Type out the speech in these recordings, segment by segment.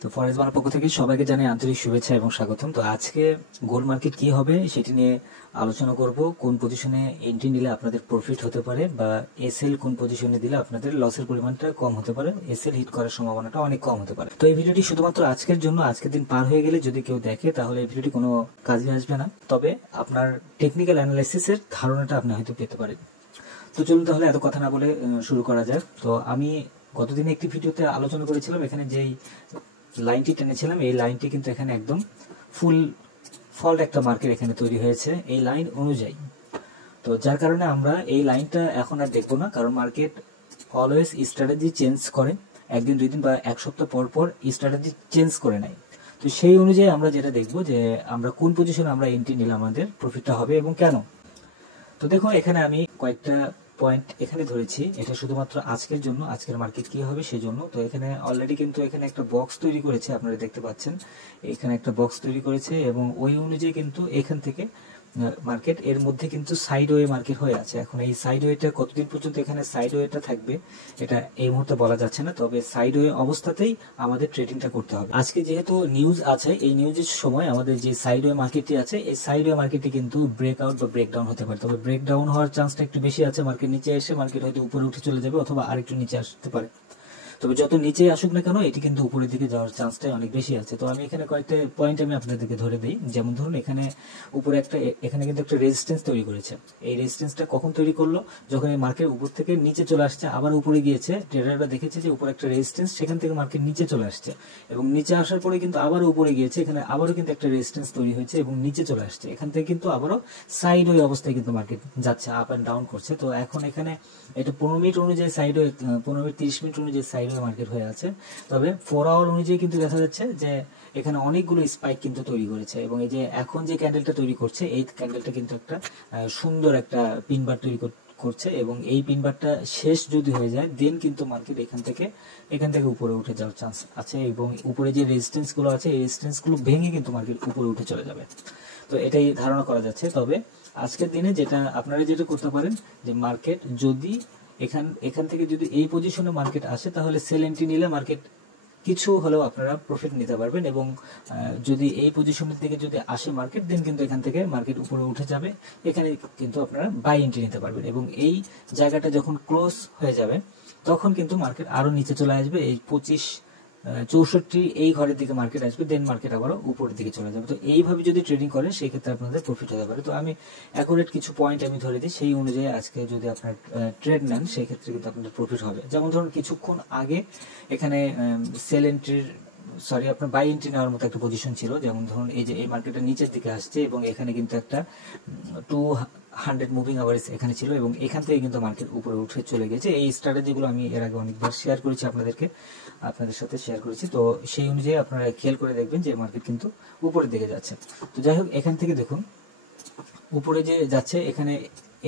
তো ফরেজ বাংলার পক্ষ থেকে সবাইকে জানাই আন্তরিক শুভেচ্ছা এবং স্বাগতম। তো আজকে গোল্ড মার্কেট কি হবে সেটি নিয়ে আলোচনা করব। কোন পজিশনে এন্ট্রি নিলে আপনাদের প্রফিট হতে পারে, বা এসএল কোন পজিশনে দিলে আপনাদের লসের পরিমাণটা কম হতে পারে, এসএল হিট করার সম্ভাবনাটা অনেক কম হতে পারে। তো এই ভিডিওটি শুধুমাত্র আজকের জন্য, আজকের দিন পার হয়ে গেলে যদি কেউ দেখে তাহলে এই ভিডিওটি কোনো কাজে আসবে না, তবে আপনার টেকনিক্যাল অ্যানালাইসিসের ধারণাটা আপনি হয়তো পেতে পারেন। তো চলুন তাহলে এত কথা না বলে শুরু করা যাক। তো আমি গতদিনে একটি ভিডিওতে আলোচনা করেছিলাম, এখানে যেই লাইনটি টেনেছিলাম এই লাইনটি কিন্তু এখানে একদম ফুল ফল্ট একটা মার্কেট এখানে তৈরি হয়েছে এই লাইন অনুযায়ী। তো যার কারণে আমরা এই লাইনটা এখন আর দেখবো না, কারণ মার্কেট অলওয়েজ স্ট্র্যাটেজি চেঞ্জ করে, একদিন দুই দিন বা এক সপ্তাহ পর পর স্ট্র্যাটেজি চেঞ্জ করে নেয়। তো সেই অনুযায়ী আমরা যেটা দেখবো যে আমরা কোন পজিশনে আমরা এন্ট্রি নিলে আমাদের প্রফিটটা হবে এবং কেন। তো দেখো এখানে আমি কয়েকটা পয়েন্ট এখানে ধরেছি, এটা শুধুমাত্র আজকের জন্য, আজকের মার্কেট কি হবে সেজন্য। তো এখানে অলরেডি কিন্তু এখানে একটা বক্স তৈরি করেছে, আপনারা দেখতে পাচ্ছেন এখানে একটা বক্স তৈরি করেছে এবং ওই অনুযায়ী কিন্তু এখান থেকে মার্কেট এর মধ্যে কিন্তু সাইডওয়ে মার্কেট হয়ে আছে। এখন এই সাইডওয়েটা কতদিন পর্যন্ত এখানে সাইডওয়েটা থাকবে এটা এই মুহূর্তে বলা যাচ্ছে না, তবে সাইডওয়ে অবস্থাতেই আমাদের ট্রেডিংটা করতে হবে। আজকে যেহেতু নিউজ আছে, এই নিউজের সময় আমাদের যে সাইডওয়ে মার্কেটটি আছে এই সাইডওয়ে মার্কেটটি কিন্তু ব্রেকআউট বা ব্রেকডাউন হতে পারে, তবে ব্রেকডাউন হওয়ার চান্সটা একটু বেশি আছে। মার্কেট নিচে এসে মার্কেট হয়তো উপরে উঠে চলে যাবে অথবা আরেকটু নিচে আসতে পারে, তবে যত নিচে আসুক না কেন এটি কিন্তু উপরের দিকে যাওয়ার চান্সটাই অনেক বেশি আছে। তো আমি এখানে কয়েকটা পয়েন্ট আমি আপনাদেরকে ধরে দিই। যেমন ধরুন এখানে উপরে এখানে কিন্তু একটা রেজিস্ট্যান্স তৈরি করেছে। এই রেজিস্ট্যান্সটা কখন তৈরি করলো? যখন এই মার্কেট উপর থেকে নিচে চলে আসছে, আবার উপরে গিয়েছে, ট্রেডাররা দেখেছে যে উপরে একটা রেজিস্ট্যান্স, সেখান থেকে মার্কেট নিচে চলে আসছে এবং নিচে আসার পরে কিন্তু আবারও উপরে গিয়েছে, এখানে আবারও কিন্তু একটা রেজিস্ট্যান্স তৈরি হয়েছে এবং নিচে চলে আসছে। এখান থেকে কিন্তু আবারও সাইডওয়ে অবস্থায় কিন্তু মার্কেট যাচ্ছে, আপ অ্যান্ড ডাউন করছে। তো এখন এখানে এটা 15 মিনিট অনুযায়ী সাইডওয়ে, 15 মিনিট 30 মিনিট অনুযায়ী সাইডওয়ে মার্কেট হয়ে আছে। তবে 4 আওয়ার অনুযায়ী কিন্তু দেখা যাচ্ছে যে এখানে অনেকগুলো স্পাইক কিন্তু তৈরি করেছে এবং এই যে এখন যে ক্যান্ডেলটা তৈরি করছে এই ক্যান্ডেলটা কিন্তু একটা সুন্দর একটা পিনবার তৈরি করছে এবং এই পিনবারটা শেষ যদি হয়ে যায় দেন কিন্তু মার্কেট এখান থেকে উপরে উঠে যাওয়ার চান্স আছে এবং উপরে যে রেজিস্ট্যান্স গুলো আছে এই রেজিস্ট্যান্স গুলো ভেঙে কিন্তু মার্কেট উপরে উঠে চলে যাবে। তো এটাই ধারণা করা যাচ্ছে। তবে আজকের দিনে যেটা আপনারা যেটা করতে পারেন যে মার্কেট যদি এখান থেকে যদি এই পজিশনে মার্কেট আসে তাহলে সেল এন্ট্রি নিলে মার্কেট কিছু হলেও আপনারা প্রফিট নিতে পারবেন এবং যদি এই পজিশনের থেকে যদি আসে মার্কেট দেন কিন্তু এখান থেকে মার্কেট উপরে উঠে যাবে, এখানে কিন্তু আপনারা বাই এন্ট্রি নিতে পারবেন এবং এই জায়গাটা যখন ক্লোজ হয়ে যাবে তখন কিন্তু মার্কেট আরো নিচে চলে আসবে, এই 25-64 এই ঘরের দিকে মার্কেট আসবে, দেন মার্কেট আবারও উপরের দিকে চলে যাবে। তো এইভাবে যদি ট্রেডিং করেন সেই ক্ষেত্রে আপনাদের প্রফিট হতে পারে। তো আমি অ্যাকুরেট কিছু পয়েন্ট আমি ধরে দিই, সেই অনুযায়ী আজকে যদি আপনার ট্রেড নেন সেই ক্ষেত্রে কিন্তু আপনাদের প্রফিট হবে। যেমন ধরুন কিছুক্ষণ আগে এখানে সেল এন্ট্রির আপনার বাই এন্ট্রি নেওয়ার মতো একটা পজিশন ছিল। যেমন ধরুন এই যে এই মার্কেটের নিচের দিকে আসছে এবং এখানে কিন্তু একটা 200 মুভিং আভারেজ এখানে ছিল এবং এখান থেকে কিন্তু মার্কেট উপরে উঠে চলে গেছে। এই স্ট্র্যাটেজিগুলো আমি এর আগে অনেকবার শেয়ার করেছি, আপনাদের সাথে শেয়ার করেছি। তো সেই অনুযায়ী আপনারা খেয়াল করে দেখবেন যে মার্কেট কিন্তু উপরের দিকে যাচ্ছে। তো যাই হোক এখান থেকে দেখুন উপরে যে যাচ্ছে, এখানে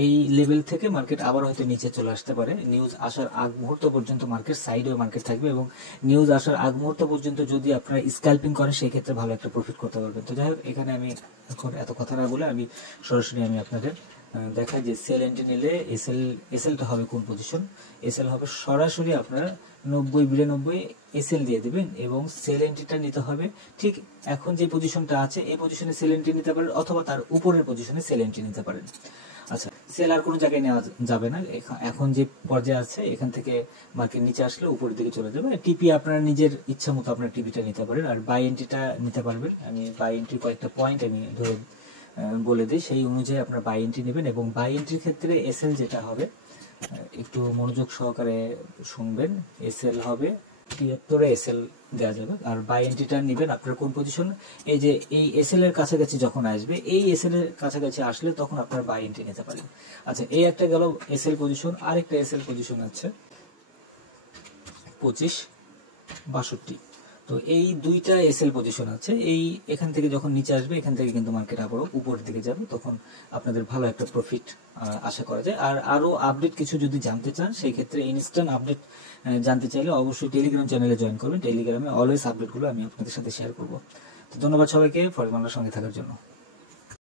এই লেভেল থেকে মার্কেট আবার হয়তো নিচে চলে আসতে পারে। নিউজ আসার আগ মুহূর্ত পর্যন্ত মার্কেট সাইডওয়ে মার্কেট থাকবে এবং নিউজ আসার আগ মুহূর্ত পর্যন্ত যদি আপনারা স্ক্যাল্পিং করেন সেই ক্ষেত্রে ভালো একটা প্রফিট করতে পারবেন। তো যাই হোক এখানে আমি এখন এত কথা না বলে আমি সরাসরি আপনাদের দেখাই যে সেল এন্ট্রি নিলে এসএলটা হবে কোন পজিশন। এসএল হবে সরাসরি আপনারা 90-92 এসএল দিয়ে দিবেন এবং সেল এন্ট্রিটা নিতে হবে ঠিক এখন যে পজিশনটা আছে এই পজিশনে সেল এন্ট্রি নিতে পারেন অথবা তার উপরের পজিশনে সেল এন্ট্রি নিতে পারেন। আচ্ছা, সেল আর কোনো জায়গায় নেওয়া যাবে না, এখন যে পর্যায়ে আছে এখান থেকে মার্কেট নিচে আসলে উপরের দিকে চলে যাবে। টিপি আপনারা নিজের ইচ্ছা মতো আপনার টিপিটা নিতে পারেন আর বাই এন্ট্রিটা নিতে পারবেন। আমি বাই এন্ট্রি কয়েকটা পয়েন্ট আমি ধরে বলে দিই, সেই অনুযায়ী আপনারা বাই এন্ট্রি নেবেন এবং বাই এন্ট্রির ক্ষেত্রে এসএল যেটা হবে একটু মনোযোগ সহকারে শুনবেন। এসএল হবে 73 এসএল দেওয়া যাবে আর বাই এন্ট্রিটা নেবেন আপনার কোন পজিশন, এই যে এই এসএল এর কাছাকাছি যখন আসবে, এই এসএল এর কাছাকাছি আসলে তখন আপনার বাই এন্ট্রি নিতে পারেন। আচ্ছা, এই একটা গেল এসএল পজিশন, আরেকটা এসএল পজিশন আছে 25-62। তো এই দুইটা এসএল পজিশন আছে, এই এখান থেকে যখন নিচে আসবে এখান থেকে কিন্তু মার্কেট আবারও উপরের দিকে যাবে, তখন আপনাদের ভালো একটা প্রফিট আশা করা যায়। আর আরো আপডেট কিছু যদি জানতে চান সেই ক্ষেত্রে ইনস্ট্যান্ট আপডেট জানতে চাইলে অবশ্যই টেলিগ্রাম চ্যানেলে জয়েন করবেন। টেলিগ্রামে অলওয়েজ আপডেটগুলো আমি আপনাদের সাথে শেয়ার করব। তো ধন্যবাদ সবাইকে ফরেজ বাংলার সঙ্গে থাকার জন্য।